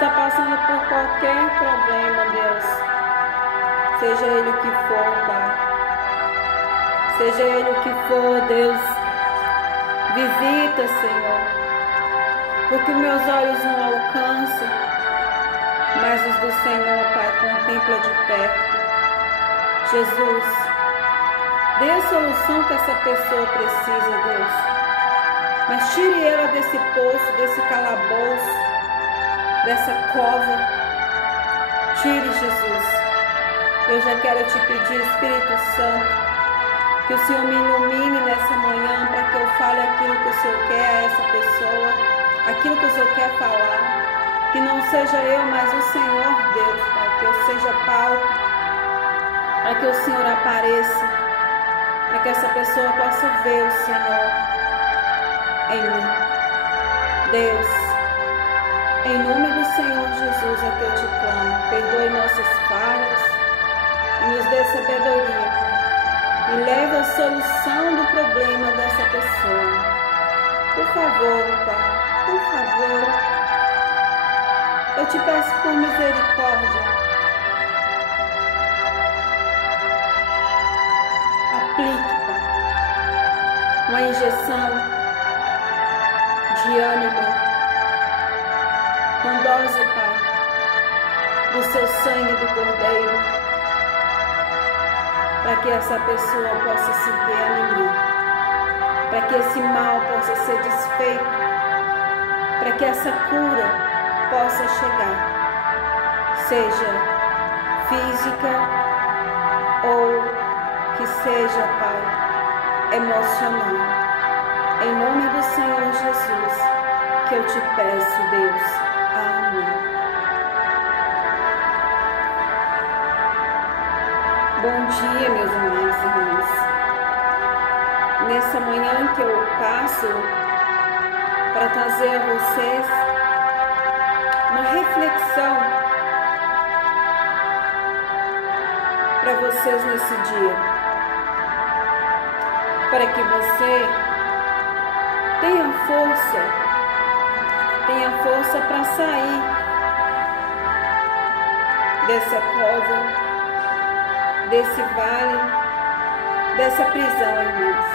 está passando por qualquer problema, Deus, seja ele o que for, Pai, seja ele o que for, Deus, visita, Senhor, porque meus olhos não alcançam, mas os do Senhor, Pai, contempla de perto. Jesus, dê a solução que essa pessoa precisa, Deus, mas tire ela desse poço, desse calabouço, dessa cova. Tire, Jesus. Eu já quero te pedir, Espírito Santo, que o Senhor me ilumine nessa manhã para que eu fale aquilo que o Senhor quer a essa pessoa, aquilo que o Senhor quer falar, que não seja eu, mas o Senhor, Deus, Pai, que eu seja palco, para que o Senhor apareça, para que essa pessoa possa ver o Senhor em mim. Deus, em nome do Senhor Jesus é que eu te clamo, perdoe nossas falhas e nos dê sabedoria e leve a solução do problema dessa pessoa. Por favor, Pai, por favor, eu te peço por misericórdia, aplique, Pai, uma injeção de ânimo, com dose, Pai, do seu sangue do Cordeiro, para que essa pessoa possa se reanimar, para que esse mal possa ser desfeito, para que essa cura possa chegar, seja física ou que seja, Pai, emocional. Em nome do Senhor Jesus, que eu te peço, Deus. Amém. Bom dia, meus amados irmãos. Nessa manhã que eu passo para trazer a vocês uma reflexão para vocês nesse dia, para que você tenha força para sair dessa cova, desse vale, dessa prisão, irmãos.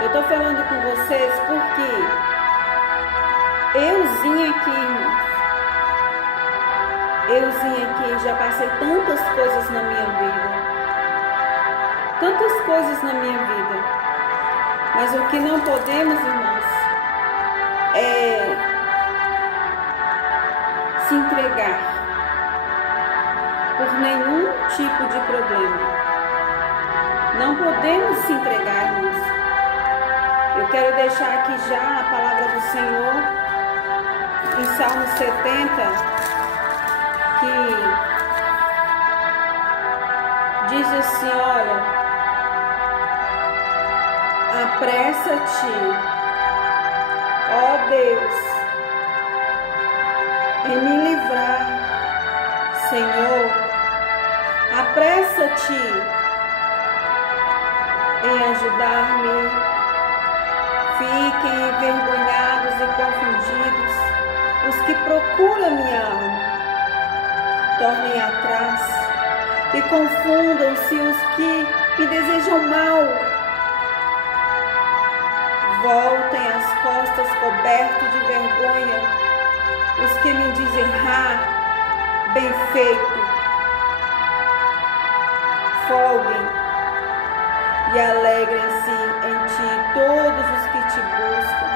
Eu estou falando com vocês porque euzinha aqui, já passei tantas coisas na minha vida, mas o que não podemos, irmãos, é se entregar por nenhum tipo de problema. Não podemos se entregar, irmãos. Eu quero deixar aqui já a palavra do Senhor em Salmo 70, que diz assim, olha, apressa-te, ó Deus, em me livrar, Senhor, apressa-te em ajudar-me. Fiquem envergonhados e confundidos os que procuram minha alma. Tornem atrás e confundam-se os que me desejam mal. Voltem as costas cobertos de vergonha os que me dizem, bem feito. Folguem e alegrem-se em ti todos os que te buscam.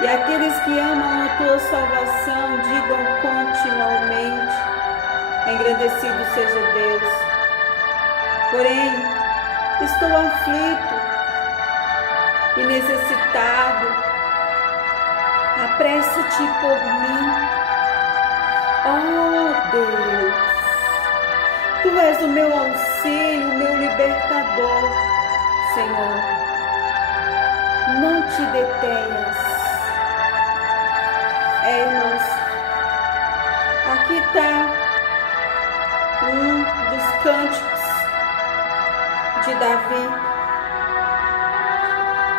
E aqueles que amam a tua salvação digam continuamente, engrandecido seja Deus. Porém, estou aflito e necessitado. Apressa-te por mim. Oh Deus, tu és o meu auxílio, o meu libertador, Senhor. Não te detenhas. Irmãos, aqui está um dos cânticos de Davi,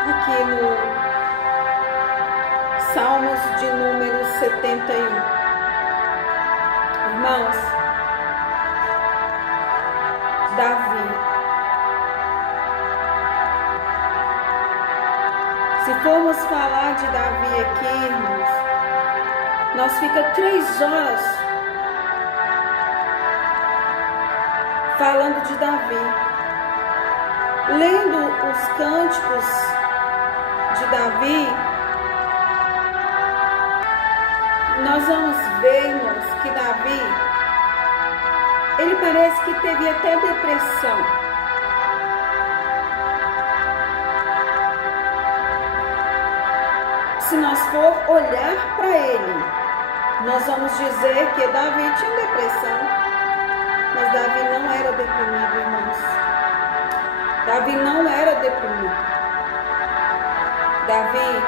aqui no Salmos de número 71. Irmãos, Davi. Se formos falar de Davi aqui, irmãos, nós fica 3 horas falando de Davi, lendo os cânticos de Davi. Nós vamos ver, irmãos, que Davi, ele parece que teve até depressão. Se nós for olhar para ele, nós vamos dizer que Davi tinha depressão, mas Davi não era deprimido, irmãos. Davi não era deprimido. Davi,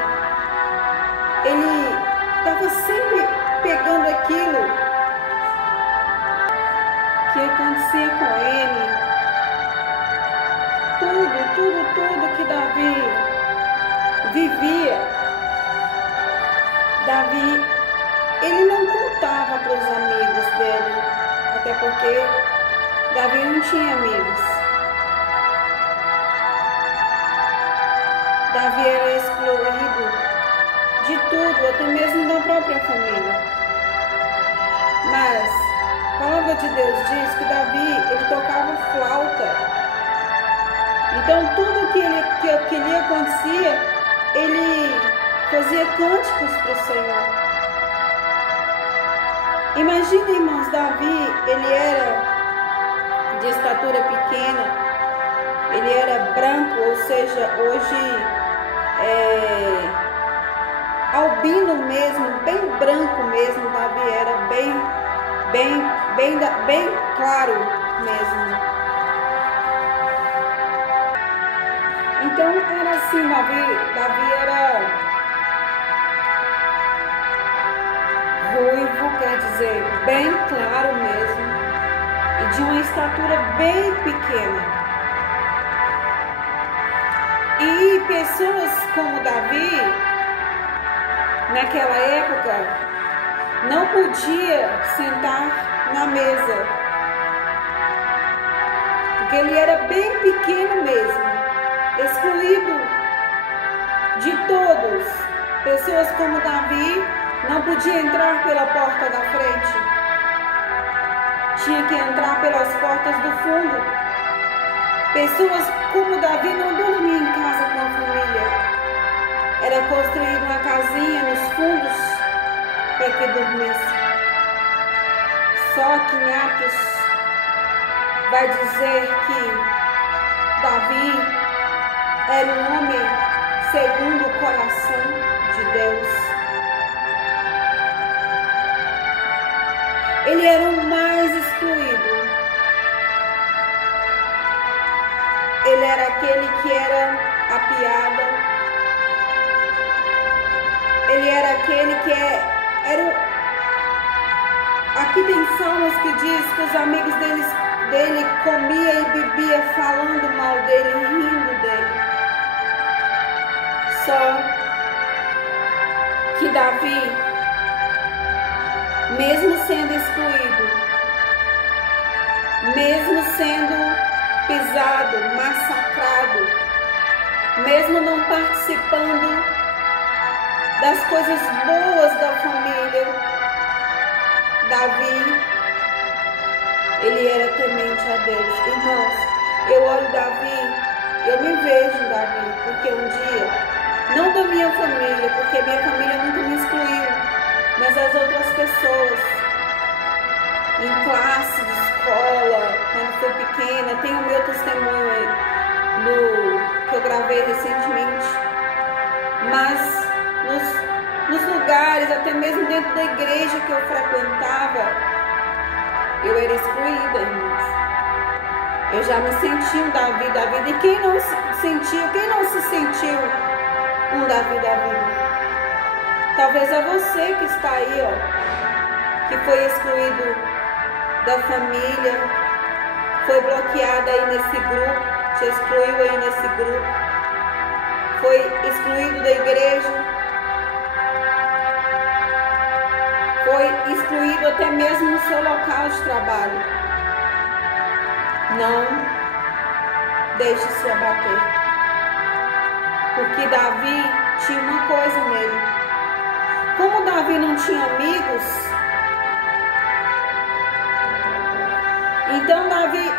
ele estava sempre pegando aquilo que acontecia com ele. Tudo que Davi vivia. Davi, ele não contava para os amigos dele, até porque Davi não tinha amigos. Davi era excluído de tudo, até mesmo da própria família. Mas a palavra de Deus diz que Davi, ele tocava flauta. Então tudo que lhe acontecia, ele fazia cânticos para o Senhor. Imagina, irmãos, Davi, ele era de estatura pequena, ele era branco, ou seja, hoje albino mesmo, bem branco mesmo. Davi era bem claro mesmo. Então era assim, Davi era ruivo, quer dizer, bem claro mesmo, e de uma estatura bem pequena. E pessoas como Davi, naquela época, não podia sentar na mesa, porque ele era bem pequeno mesmo, excluído de todos. Pessoas como Davi não podia entrar pela porta da frente, tinha que entrar pelas portas do fundo. Pessoas como Davi não dormiam em casa com a família, era construída uma casinha nos fundos para que dormisse. Só que em Atos vai dizer que Davi era um homem segundo o coração de Deus. Ele era o mais excluído. Ele era aquele que era a piada. Ele era aquele que Aqui tem salmos que diz que os amigos dele comia e bebia falando mal dele, rindo dele. Só que Davi, mesmo sendo excluído, mesmo sendo pisado, massacrado, mesmo não participando das coisas boas da família, Davi, ele era temente a Deus. Irmãos, eu olho Davi, eu me vejo em Davi, porque um dia, não da minha família, porque minha família nunca me excluiu, mas as outras pessoas, em classe de escola, quando fui pequena, tem o meu testemunho aí, que eu gravei recentemente, mas nos lugares, até mesmo dentro da igreja que eu frequentava, eu era excluída, irmãos. Eu já me senti um Davi da vida. E quem não se sentiu um Davi da vida? Talvez é você que está aí, ó, que foi excluído da família, foi bloqueado aí nesse grupo, te excluiu aí nesse grupo, foi excluído da igreja. foi excluído até mesmo no seu local de trabalho. Não deixe se abater, porque Davi tinha uma coisa nele. Como Davi não tinha amigos, então Davi,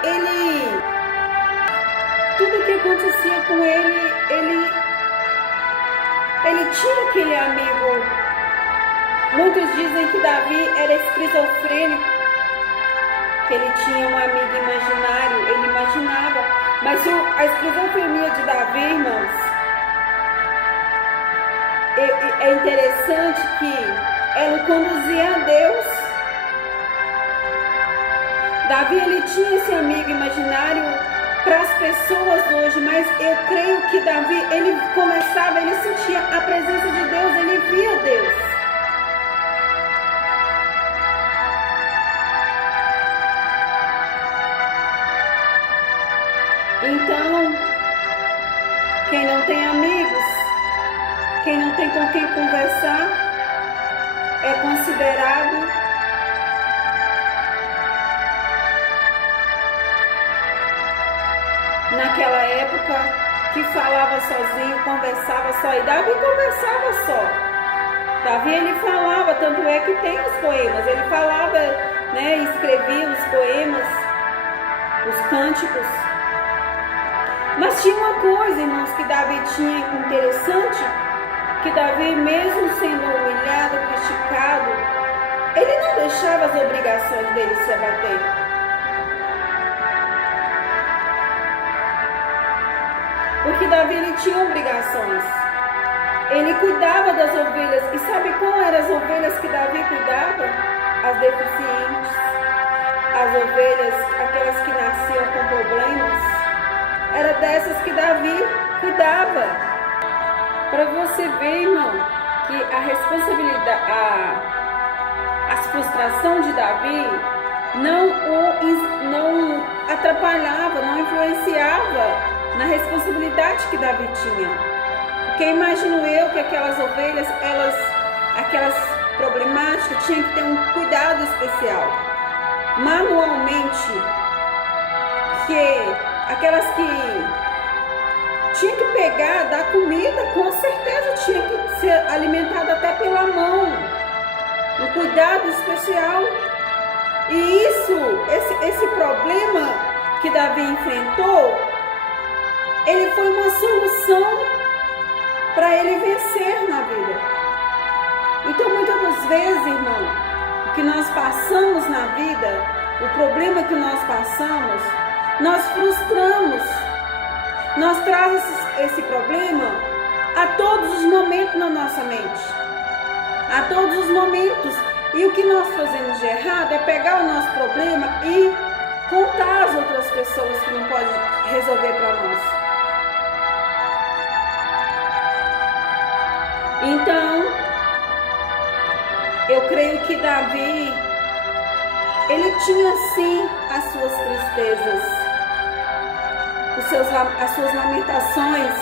tudo que acontecia com ele tinha aquele amigo. Muitos dizem que Davi era esquizofrênico, que ele tinha um amigo imaginário, ele imaginava. Mas a esquizofrenia de Davi, irmãos, é interessante que ela conduzia a Deus. Davi, ele tinha esse amigo imaginário para as pessoas hoje, mas eu creio que Davi, ele sentia a presença de Deus, ele via Deus. Então, quem não tem amigos, quem não tem com quem conversar, é considerado naquela época que falava sozinho, conversava só. E Davi conversava só. Davi, ele falava, tanto é que tem os poemas. Ele falava, né, escrevia os poemas, os cânticos. Mas tinha uma coisa, irmãos, que Davi tinha interessante, que Davi, mesmo sendo humilhado, criticado, ele não deixava as obrigações dele se abater. Porque Davi, ele tinha obrigações. Ele cuidava das ovelhas. E sabe qual eram as ovelhas que Davi cuidava? As deficientes, as ovelhas, aquelas que nasciam com problemas. Era dessas que Davi cuidava. Para você ver, irmão, que a responsabilidade, a frustração de Davi não atrapalhava, não influenciava na responsabilidade que Davi tinha. Porque imagino eu que aquelas ovelhas, aquelas problemáticas, tinham que ter um cuidado especial. Manualmente, que aquelas que tinha que pegar, dar comida, com certeza tinha que ser alimentada até pela mão. Um cuidado especial. E esse problema que Davi enfrentou, ele foi uma solução para ele vencer na vida. Então, muitas das vezes, irmão, o que nós passamos na vida, o problema que nós passamos, nós frustramos. Nós trazemos esse problema a todos os momentos na nossa mente. A todos os momentos. E o que nós fazemos de errado é pegar o nosso problema e contar às outras pessoas que não podem resolver para nós. Então, eu creio que Davi, ele tinha sim as suas tristezas, as suas lamentações,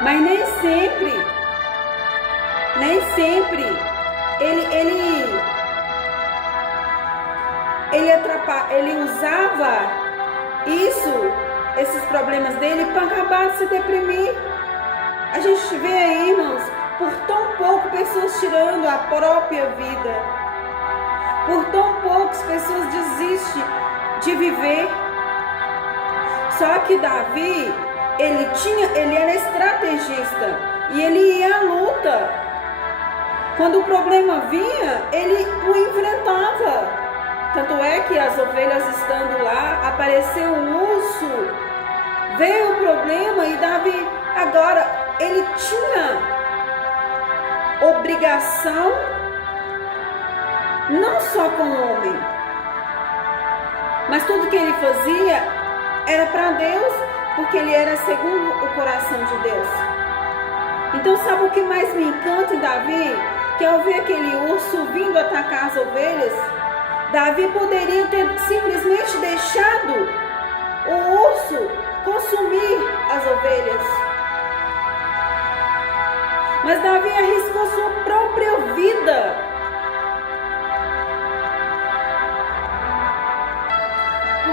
mas nem sempre ele usava esses problemas dele para acabar de se deprimir. A gente vê aí, irmãos, por tão pouco pessoas tirando a própria vida, por tão poucas pessoas desistem de viver. Só que Davi, ele era estrategista e ele ia à luta. Quando o problema vinha, ele o enfrentava. Tanto é que as ovelhas estando lá, apareceu um urso, veio o problema e Davi, agora, ele tinha obrigação, não só com o homem, mas tudo que ele fazia era para Deus, porque ele era segundo o coração de Deus. Então, sabe o que mais me encanta em Davi? Que ao ver aquele urso vindo atacar as ovelhas, Davi poderia ter simplesmente deixado o urso consumir as ovelhas. Mas Davi arriscou sua própria vida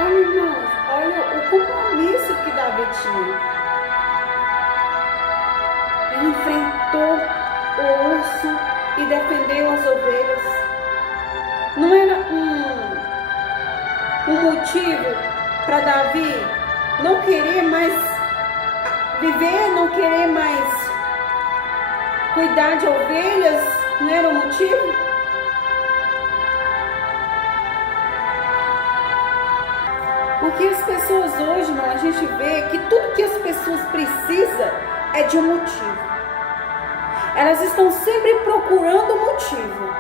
olha, irmãos, olha o compromisso que Davi tinha. Ele enfrentou o urso e defendeu as ovelhas. Não era um motivo para Davi não querer mais viver, não querer mais cuidar de ovelhas? Não era um motivo? Porque as pessoas hoje, irmão, a gente vê que tudo que as pessoas precisam é de um motivo. Elas estão sempre procurando motivo.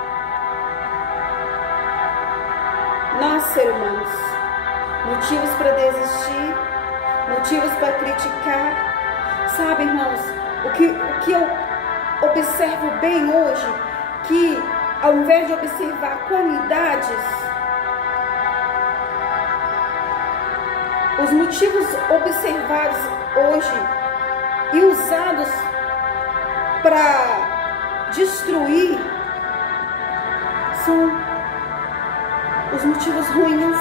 Nós, seres humanos, motivos para desistir, motivos para criticar. Sabe, irmãos, o que eu observo bem hoje, que ao invés de observar qualidades, os motivos observados hoje e usados para destruir são os motivos ruins.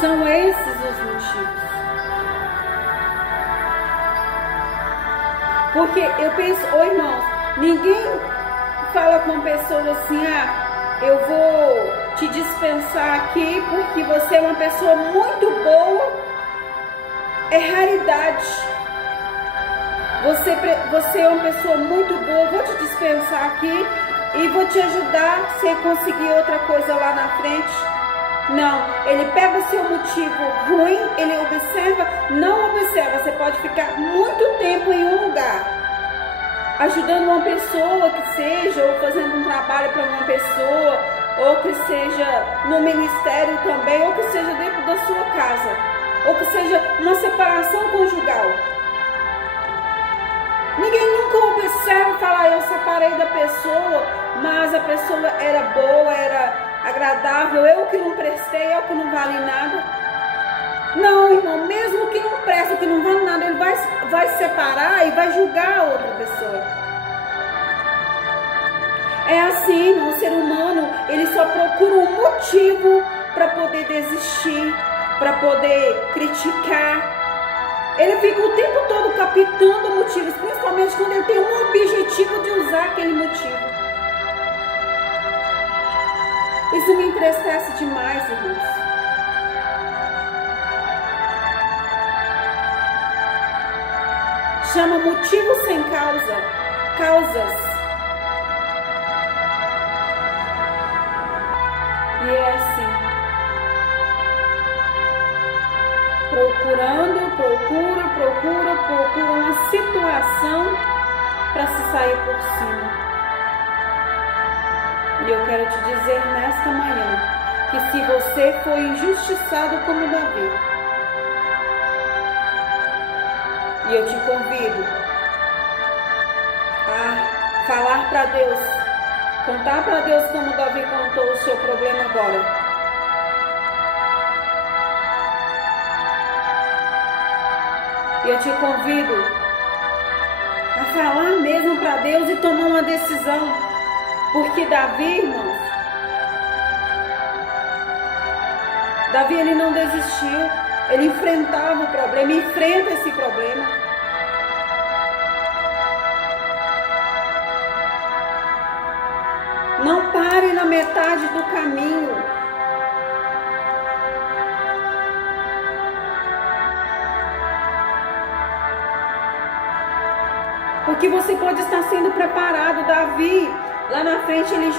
São esses os motivos. Porque eu penso, irmãos, ninguém fala com a pessoa assim, eu vou te dispensar aqui porque você é uma pessoa muito boa. É raridade. Você é uma pessoa muito boa, vou te dispensar aqui e vou te ajudar se você conseguir outra coisa lá na frente. Não, ele pega o seu motivo ruim, ele observa, não observa. Você pode ficar muito tempo em um lugar, ajudando uma pessoa que seja, ou fazendo um trabalho para uma pessoa, ou que seja no ministério também, ou que seja dentro da sua casa, ou que seja uma separação conjugal. Ninguém nunca observa e fala, eu separei da pessoa, mas a pessoa era boa, era agradável, eu que não prestei, eu que não vale nada. Não, irmão, mesmo que não presta, que não vale nada, ele vai separar e vai julgar a outra pessoa. É assim, irmão, o ser humano, ele só procura um motivo para poder desistir, para poder criticar. Ele fica o tempo todo captando motivos, principalmente quando ele tem um objetivo de usar aquele motivo. Isso me entristece demais, irmãos. Chama motivo sem causa, causas. E é assim. Procura uma situação para se sair por cima. E eu quero te dizer nesta manhã que se você foi injustiçado como Davi, e eu te convido a falar para Deus, contar para Deus como Davi contou o seu problema agora. E eu te convido a falar mesmo para Deus e tomar uma decisão. Porque Davi, irmãos, Davi ele não desistiu. Ele enfrentava o problema, enfrenta esse problema. Não pare na metade do caminho. Porque você pode estar sendo preparado. Davi, lá na frente, ele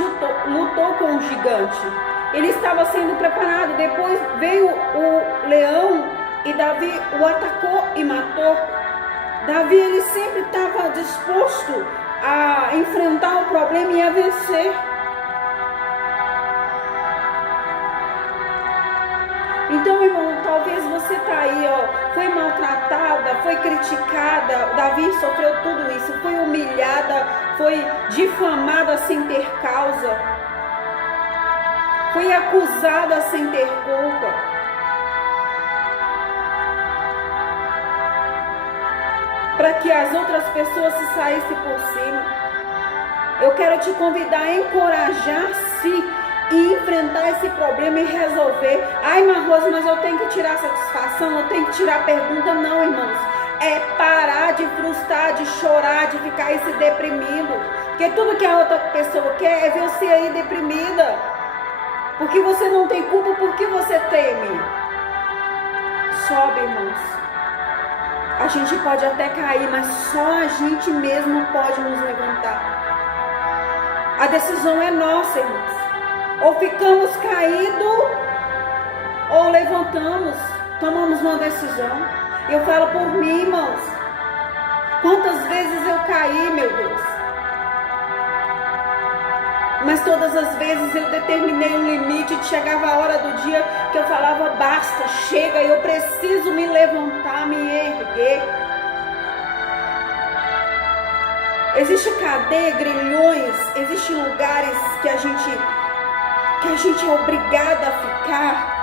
lutou com o gigante. Ele estava sendo preparado. Depois veio o leão e Davi o atacou e matou. Davi, ele sempre estava disposto a enfrentar o problema e a vencer. Então, irmão, talvez você está aí, foi maltratada, foi criticada. Davi sofreu tudo isso, foi humilhada, foi difamada sem ter causa, foi acusada sem ter culpa. Para que as outras pessoas se saíssem por cima. Eu quero te convidar a encorajar-se e enfrentar esse problema e resolver. Ai, Marrosa, mas eu tenho que tirar satisfação, eu tenho que tirar pergunta. Não, irmãos. É parar de frustrar, de chorar, de ficar aí se deprimindo. Porque tudo que a outra pessoa quer é ver você aí deprimida. Porque você não tem culpa, porque você teme. Sobe, irmãos. A gente pode até cair, mas só a gente mesmo pode nos levantar. A decisão é nossa, irmãos. Ou ficamos caídos, ou levantamos, tomamos uma decisão. Eu falo por mim, irmãos. Quantas vezes eu caí, meu Deus. Mas todas as vezes eu determinei um limite. Chegava a hora do dia que eu falava, basta, chega, eu preciso me levantar, me erguer. Existe cadeia, grilhões, existem lugares que a gente é obrigado a ficar.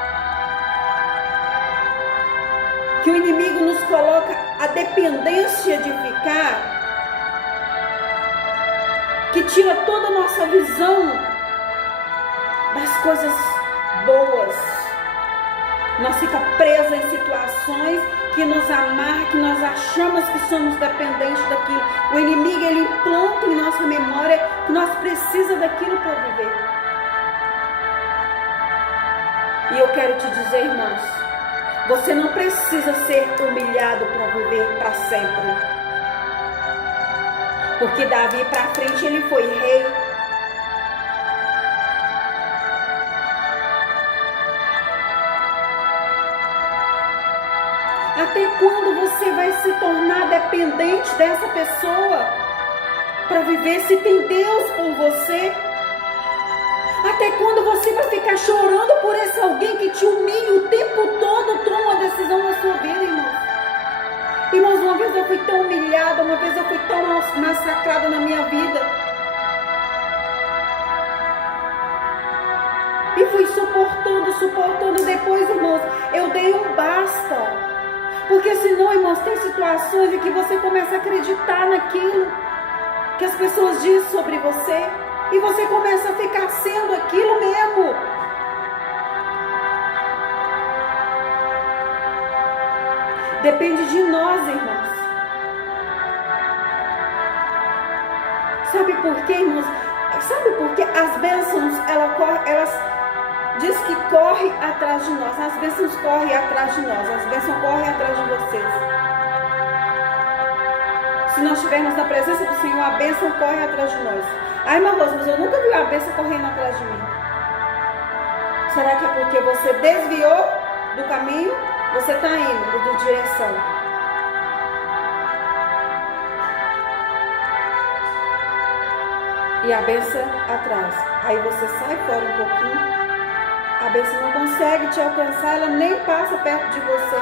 Que o inimigo nos coloca a dependência de ficar. Que tira toda a nossa visão das coisas boas. Nós ficamos presos em situações que nos amarram, que nós achamos que somos dependentes daquilo. O inimigo, ele implanta em nossa memória que nós precisamos daquilo para viver. E eu quero te dizer, irmãos, você não precisa ser humilhado para viver para sempre. Porque Davi para frente ele foi rei. Até quando você vai se tornar dependente dessa pessoa para viver se tem Deus por você? Até quando você vai ficar chorando por esse alguém que te humilha o tempo todo, toma uma decisão na sua vida, irmão? Irmãos, uma vez eu fui tão humilhada, uma vez eu fui tão massacrada na minha vida. E fui suportando. Depois, irmãos, eu dei um basta. Porque senão, irmãos, tem situações em que você começa a acreditar naquilo que as pessoas dizem sobre você. E você começa a ficar sendo aquilo mesmo. Depende de nós, irmãos. Sabe por quê, irmãos? Sabe por quê? As bênçãos, elas diz que correm atrás de nós. As bênçãos correm atrás de nós. As bênçãos correm atrás de vocês. Se nós estivermos na presença do Senhor, a bênção corre atrás de nós. Ai, irmã Rosa, mas eu nunca vi a bênção correndo atrás de mim. Será que é porque você desviou do caminho? Você está indo de direção. E a bênção atrás. Aí você sai fora um pouquinho. A bênção não consegue te alcançar. Ela nem passa perto de você.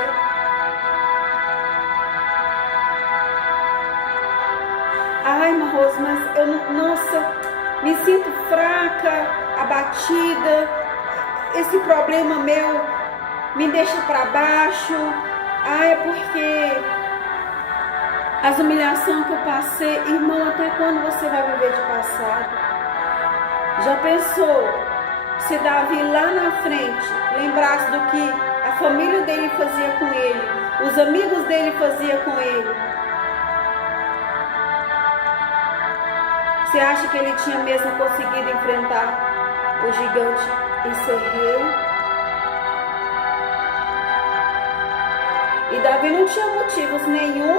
Ai, irmã Rosa, mas eu não... Nossa, me sinto fraca, abatida. Esse problema meu me deixa para baixo. É porque as humilhações que eu passei, irmão, até quando você vai viver de passado? Já pensou se Davi lá na frente lembrasse do que a família dele fazia com ele, os amigos dele faziam com ele? Você acha que ele tinha mesmo conseguido enfrentar o gigante e ser rei? E Davi não tinha motivos nenhum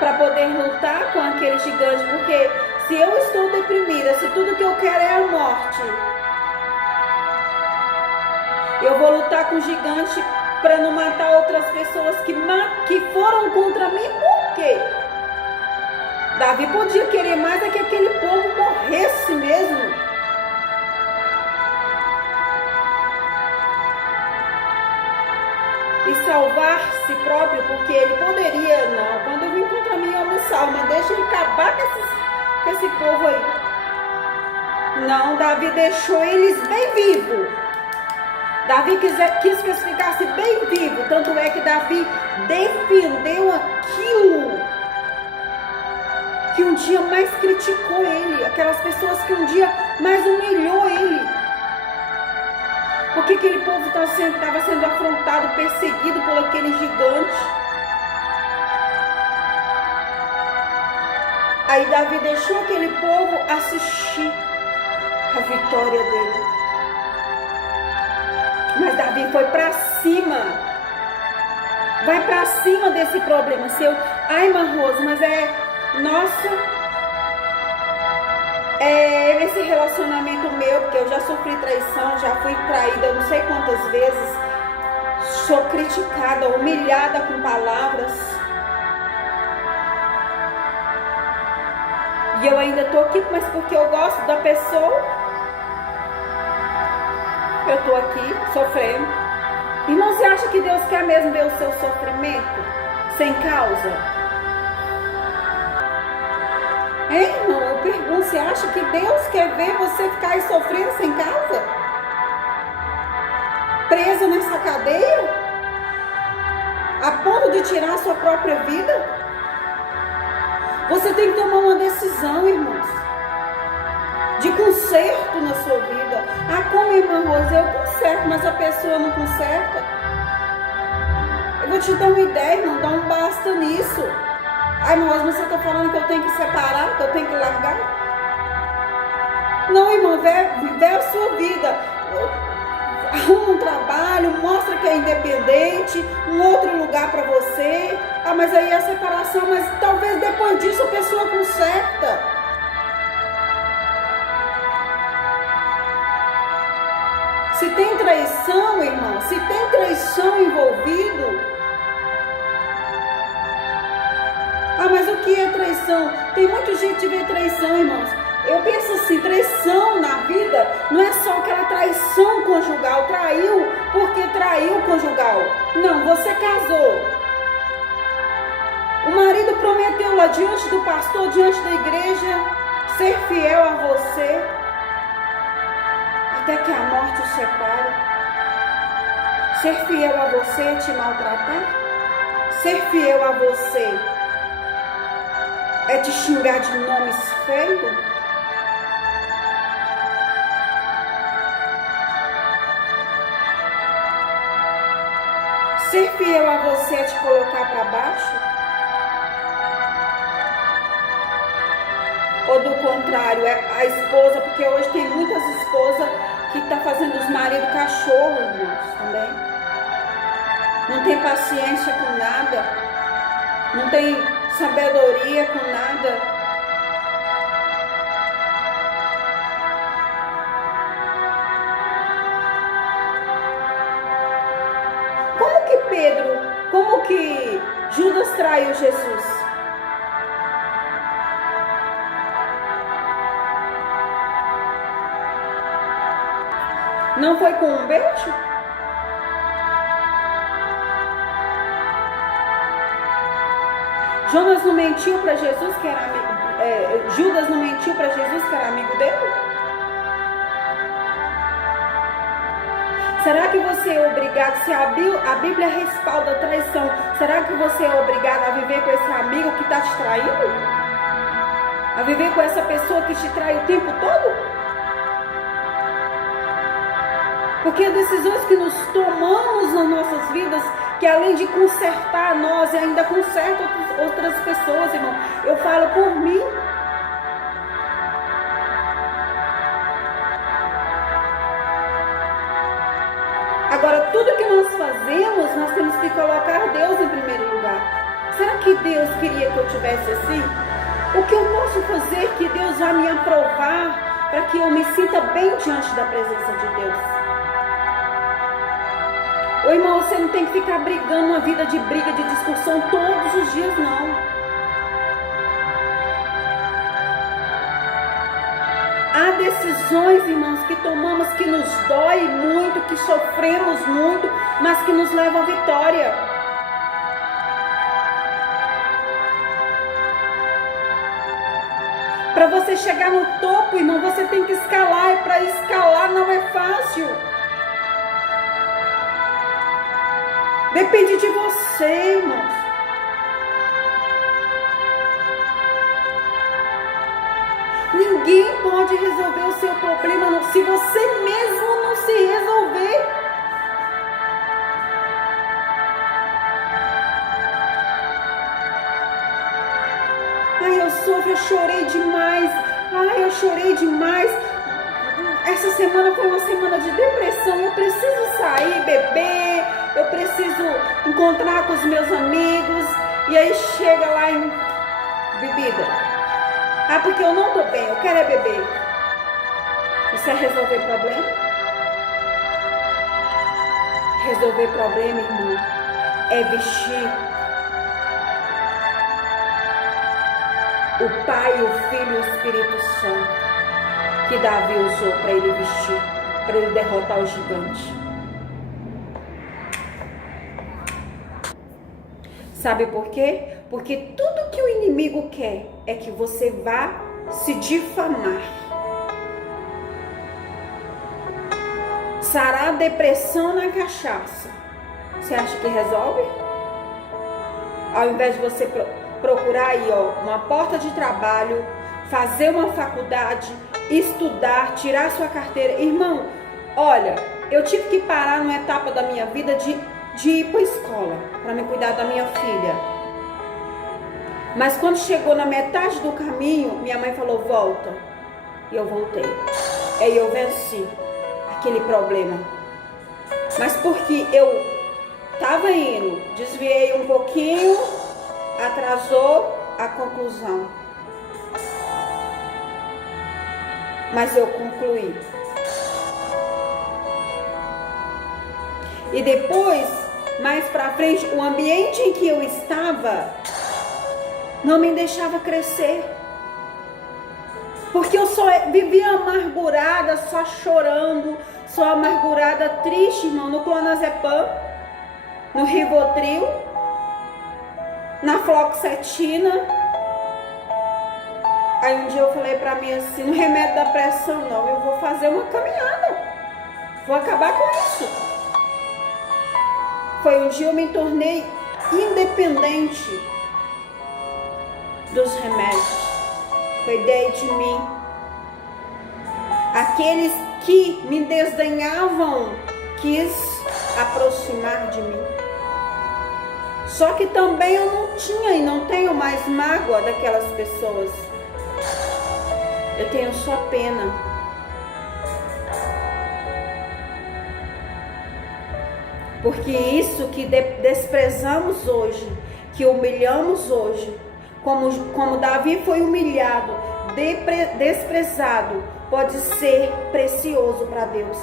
para poder lutar com aquele gigante, porque se eu estou deprimida, se tudo que eu quero é a morte, eu vou lutar com o gigante para não matar outras pessoas que foram contra mim. Por quê? Davi podia querer mais é que aquele povo morresse mesmo. E salvar-se próprio, porque ele poderia, não, quando eu vim contra mim eu me salvo, mas deixa ele acabar com esse povo aí. Não, Davi deixou eles bem vivos. Davi quis que eles ficassem bem vivos, tanto é que Davi defendeu aquilo que um dia mais criticou ele, aquelas pessoas que um dia mas humilhou ele. Porque aquele povo estava sendo afrontado, perseguido por aquele gigante. Aí Davi deixou aquele povo assistir a vitória dele. Mas Davi foi para cima. Vai para cima desse problema seu. Ai, irmã Rosa, mas nossa, esse relacionamento meu, porque eu já sofri traição, já fui traída não sei quantas vezes, sou criticada, humilhada com palavras, e eu ainda estou aqui, mas porque eu gosto da pessoa, eu estou aqui sofrendo. Irmão, você acha que Deus quer mesmo ver o seu sofrimento sem causa? Hein, irmão, eu pergunto, você acha que Deus quer ver você ficar aí sofrendo sem causa? Presa nessa cadeia? A ponto de tirar a sua própria vida? Você tem que tomar uma decisão, irmãos, de conserto na sua vida. Ah, como, irmã Rosa, eu conserto, mas a pessoa não conserta? Eu vou te dar uma ideia, irmão, dá um basta nisso. Ai, irmão, você está falando que eu tenho que separar, que eu tenho que largar? Não, irmão, vê a sua vida. Arruma um trabalho, mostra que é independente, um outro lugar para você. Ah, mas aí é a separação, mas talvez depois disso a pessoa conserta. Se tem traição, irmão, se tem traição envolvido... Ah, mas o que é traição? Tem muita gente que vê traição, irmãos. Eu penso assim, traição na vida não é só aquela traição conjugal. Traiu porque traiu conjugal. Não, você casou. O marido prometeu lá diante do pastor, diante da igreja, ser fiel a você, até que a morte o separe. Ser fiel a você é te maltratar? Ser fiel a você é te xingar de nomes feios? Ser fiel a você é te colocar para baixo? Ou do contrário, é a esposa, porque hoje tem muitas esposas que estão fazendo os maridos cachorros, irmãos, também. Não tem paciência com nada, não tem sabedoria com nada. Como que Judas traiu Jesus? Não foi com um beijo? Jonas não mentiu para Jesus que era amigo, Judas não mentiu para Jesus que era amigo dele? Será que você é obrigado, se a Bíblia respalda a traição, será que você é obrigado a viver com esse amigo que está te traindo? A viver com essa pessoa que te trai o tempo todo? Porque decisões que nos tomamos nas nossas vidas, que além de consertar nós, ainda conserta outras pessoas, irmão. Eu falo por mim. Agora, tudo que nós fazemos, nós temos que colocar Deus em primeiro lugar. Será que Deus queria que eu tivesse assim? O que eu posso fazer que Deus vá me aprovar para que eu me sinta bem diante da presença de Deus? Ô irmão, você não tem que ficar brigando uma vida de briga, de discussão todos os dias, não. Há decisões, irmãos, que tomamos que nos dói muito, que sofremos muito, mas que nos levam à vitória. Para você chegar no topo, irmão, você tem que escalar, e para escalar não é fácil. Depende de você, irmãos. Ninguém pode resolver o seu problema se você mesmo não se resolver. Ai, eu sofro, eu chorei demais. Ai, eu chorei demais. Essa semana foi uma semana de depressão. Eu preciso sair, beber. Eu preciso encontrar com os meus amigos. E aí chega lá em bebida. Ah, porque eu não tô bem, eu quero é beber. Isso é resolver problema? Resolver problema, irmão, é vestir o Pai, o Filho e o Espírito Santo que Davi usou para ele vestir, para ele derrotar o gigante. Sabe por quê? Porque tudo que o inimigo quer é que você vá se difamar. Sarar a depressão na cachaça. Você acha que resolve? Ao invés de você procurar aí, uma porta de trabalho, fazer uma faculdade, estudar, tirar sua carteira. Irmão, olha, eu tive que parar numa etapa da minha vida de ir para a escola, para me cuidar da minha filha. Mas quando chegou na metade do caminho, minha mãe falou, volta. E eu voltei. Aí eu venci aquele problema. Mas porque eu estava indo, desviei um pouquinho, atrasou a conclusão. Mas eu concluí. E depois, mais pra frente, o ambiente em que eu estava não me deixava crescer. Porque eu só vivia amargurada, só chorando, só amargurada, triste, irmão, no clonazepam, no Rivotril, na fluoxetina. Aí um dia eu falei pra mim assim, no remédio da pressão não, eu vou fazer uma caminhada, vou acabar com isso. Foi um dia eu me tornei independente dos remédios. Cuidei de mim. Aqueles que me desdenhavam quis aproximar de mim. Só que também eu não tinha e não tenho mais mágoa daquelas pessoas. Eu tenho só pena. Porque isso que desprezamos hoje, que humilhamos hoje, como Davi foi humilhado, desprezado, pode ser precioso para Deus.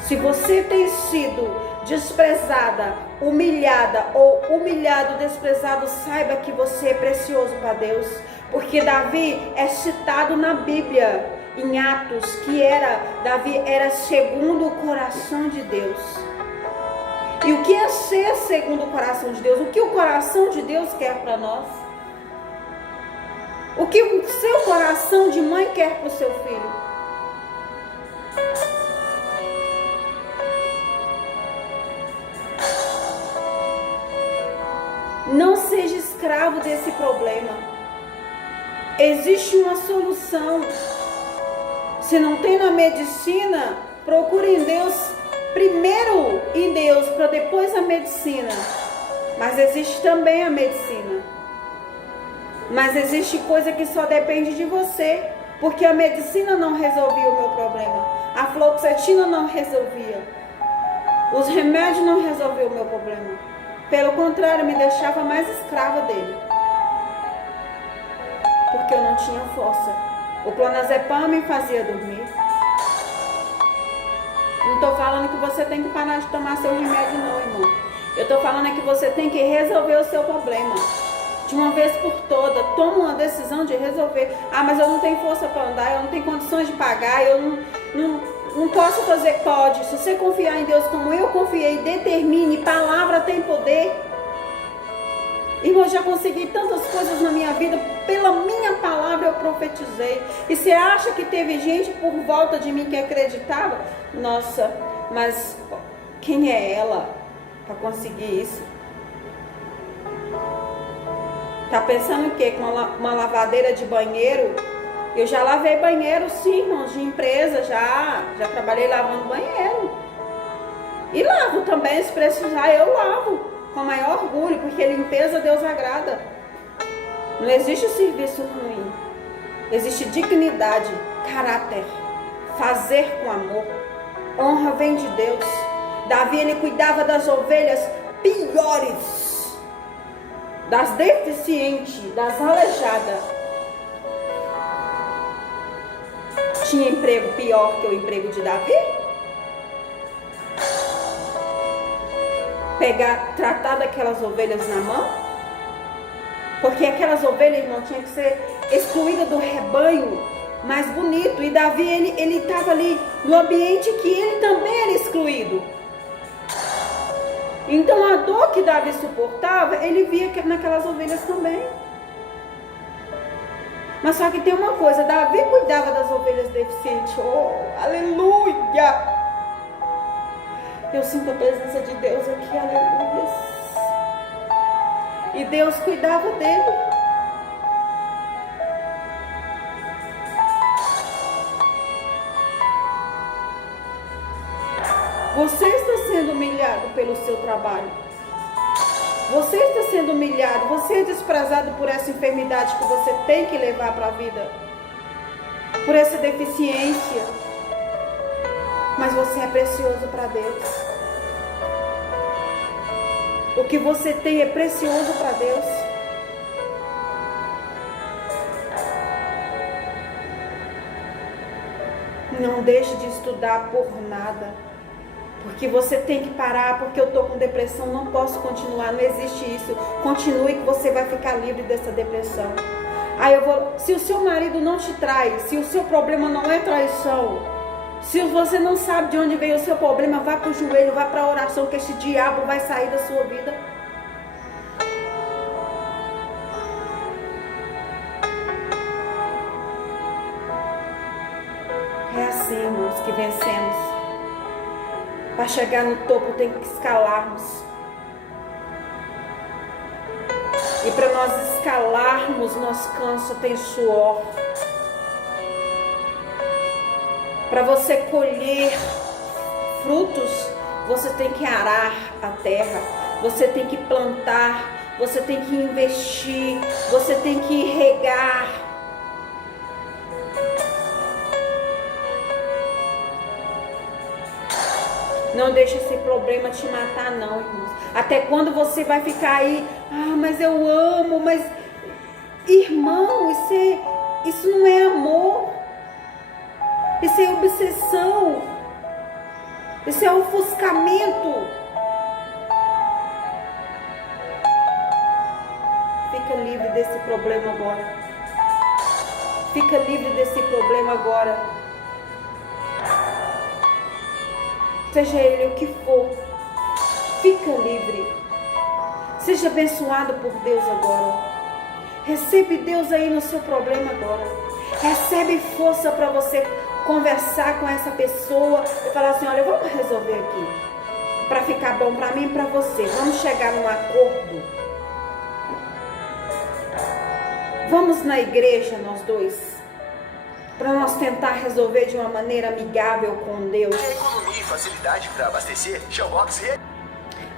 Se você tem sido desprezada, humilhada ou humilhado, desprezado, saiba que você é precioso para Deus. Porque Davi é citado na Bíblia, em Atos, que Davi era segundo o coração de Deus. E o que é ser segundo o coração de Deus? O que o coração de Deus quer para nós? O que o seu coração de mãe quer para o seu filho? Não seja escravo desse problema. Existe uma solução. Se não tem na medicina, procure em Deus. Primeiro em Deus, para depois a medicina. Mas existe também a medicina. Mas existe coisa que só depende de você. Porque a medicina não resolvia o meu problema. A fluoxetina não resolvia. Os remédios não resolviam o meu problema. Pelo contrário, me deixava mais escrava dele. Porque eu não tinha força. O clonazepam me fazia dormir. Não estou falando que você tem que parar de tomar seu remédio não, irmão. Eu estou falando é que você tem que resolver o seu problema. De uma vez por toda. Toma uma decisão de resolver. Ah, mas eu não tenho força para andar, eu não tenho condições de pagar, eu não posso fazer. Pode. Se você confiar em Deus como eu confiei, determine. Palavra tem poder. Irmão, eu já consegui tantas coisas na minha vida. Pela minha palavra eu profetizei. E você acha que teve gente por volta de mim que acreditava? Nossa, mas quem é ela para conseguir isso? Tá pensando o quê? Com uma lavadeira de banheiro Eu já lavei banheiro, sim, irmãos, de empresa, já trabalhei lavando banheiro. E lavo também, se precisar, eu lavo com o maior orgulho, porque limpeza Deus agrada. Não existe serviço ruim. Existe dignidade, caráter, fazer com amor. Honra vem de Deus. Davi, ele cuidava das ovelhas piores, das deficientes, das aleijadas. Tinha emprego pior que o emprego de Davi? Tratar daquelas ovelhas na mão? Porque aquelas ovelhas, irmão, tinham que ser excluídas do rebanho mais bonito. E Davi, ele estava ali no ambiente que ele também era excluído. Então a dor que Davi suportava, ele via naquelas ovelhas também. Mas só que tem uma coisa, Davi cuidava das ovelhas deficientes. Oh, aleluia! Eu sinto a presença de Deus aqui, aleluia. E Deus cuidava dele. Você está sendo humilhado pelo seu trabalho. Você está sendo humilhado. Você é desprezado por essa enfermidade que você tem que levar para a vida. Por essa deficiência. Mas você é precioso para Deus. O que você tem é precioso para Deus. Não deixe de estudar por nada. Porque você tem que parar, porque eu estou com depressão, não posso continuar, não existe isso. Continue que você vai ficar livre dessa depressão. Se o seu marido não te trai, se o seu problema não é traição, se você não sabe de onde veio o seu problema, vá para o joelho, vá para a oração, que esse diabo vai sair da sua vida. É assim, irmãos, que vencemos. Para chegar no topo tem que escalarmos. E para nós escalarmos, nós cansa, tem suor. Para você colher frutos, você tem que arar a terra. Você tem que plantar. Você tem que investir. Você tem que regar. Não deixe esse problema te matar, não, irmãos. Até quando você vai ficar aí, mas eu amo, mas... Irmão, isso não é amor. Isso é obsessão. Isso é ofuscamento. Fica livre desse problema agora. Fica livre desse problema agora. Seja ele o que for, fica livre. Seja abençoado por Deus agora. Recebe Deus aí no seu problema agora. Recebe força para você conversar com essa pessoa e falar assim, olha, vamos resolver aqui. Para ficar bom para mim e para você. Vamos chegar num acordo. Vamos na igreja nós dois. Para nós tentar resolver de uma maneira amigável com Deus. Economia e facilidade para abastecer, Shellbox.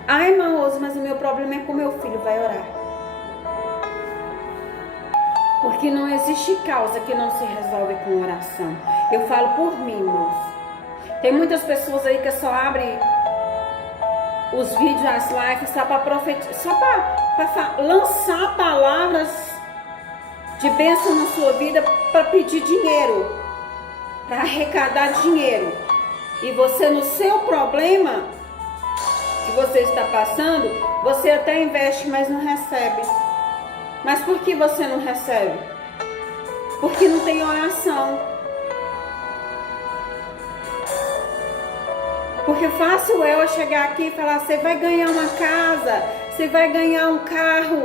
Ai, irmãos, mas o meu problema é com meu filho, vai orar. Porque não existe causa que não se resolve com oração. Eu falo por mim, irmãos. Tem muitas pessoas aí que só abrem os vídeos, as lives, só para profetizar, só para lançar palavras de bênção na sua vida, para pedir dinheiro, para arrecadar dinheiro. E você, no seu problema que você está passando, você até investe, mas não recebe. Mas por que você não recebe? Porque não tem oração. Porque fácil é eu chegar aqui e falar, você vai ganhar uma casa, você vai ganhar um carro,